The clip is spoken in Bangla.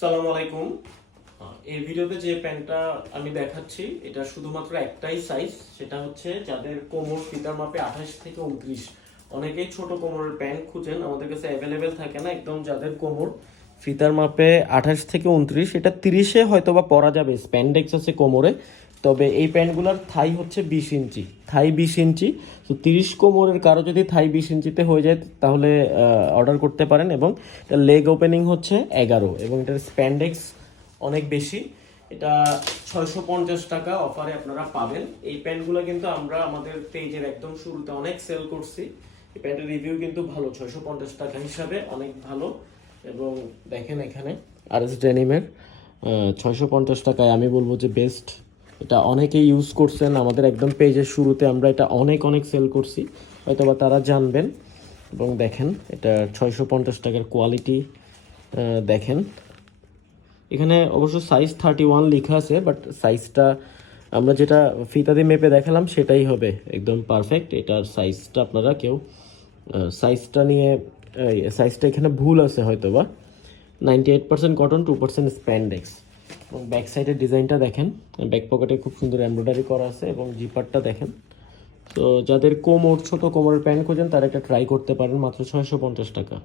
সালামু আলাইকুম। এই ভিডিওতে যে প্যান্টটা আমি দেখাচ্ছি এটা শুধুমাত্র একটাই সাইজ, সেটা হচ্ছে যাদের কোমর ফিতার মাপে 28 থেকে 29। অনেকেই ছোট কোমরের প্যান্ট খুঁজেন, আমাদের কাছে অ্যাভেলেবেল থাকে না। একদম যাদের কোমর ফিতার মাপে 28 থেকে 29, এটা 30-এ হয়তো বা পরা যাবে, স্প্যান্ডেক্স আছে কোমরে। তবে এই প্যান্টগুলোর থাই হচ্ছে 20 ইঞ্চি, থাই 20 ইঞ্চি। তো 30 কোমরের কারো যদি থাই 20 ইঞ্চিতে হয়ে যায় তাহলে অর্ডার করতে পারেন। এবং এটা লেগ ওপেনিং হচ্ছে 11 এবং এটার স্প্যান্ডেক্স অনেক বেশি। এটা 650 টাকা অফারে আপনারা পাবেন। এই প্যান্টগুলো কিন্তু আমরা আমাদের পেজের একদম শুরুতে অনেক সেল করছি। এই প্যান্টের রিভিউ কিন্তু ভালো, 650 টাকা হিসাবে অনেক ভালো। এবং দেখেন এখানে আরএস ডেনিমের 650 টাকায় আমি বলবো যে বেস্ট। এটা অনেকেই ইউজ করছেন, আমাদের একদম পেজের শুরুতে আমরা এটা অনেক অনেক সেল করছি, হয়তো বা তারা জানবেন। এবং দেখেন এটা 650 টাকার কোয়ালিটি দেখেন। এখানে অবশ্য সাইজ 31 লেখা আছে, বাট সাইজটা আমরা যেটা ফিতা দিয়ে মেপে দেখালাম সেটাই হবে একদম পারফেক্ট। এটার সাইজটা আপনারা কেউ সাইজটা নিয়ে সাইজটা এখানে ভুল আছে হয়তো বা। 98% কটন, 2% স্প্যান্ডেক্স। এবং ব্যাক সাইডের ডিজাইনটা দেখেন, ব্যাক পকেটে খুব সুন্দর এমব্রয়ডারি করা আছে এবং জিপারটা দেখেন। তো যাদের কোমর ছোট কোমরের প্যান্ট খোঁজেন তারা এটা ট্রাই করতে পারেন, মাত্র 650 টাকা।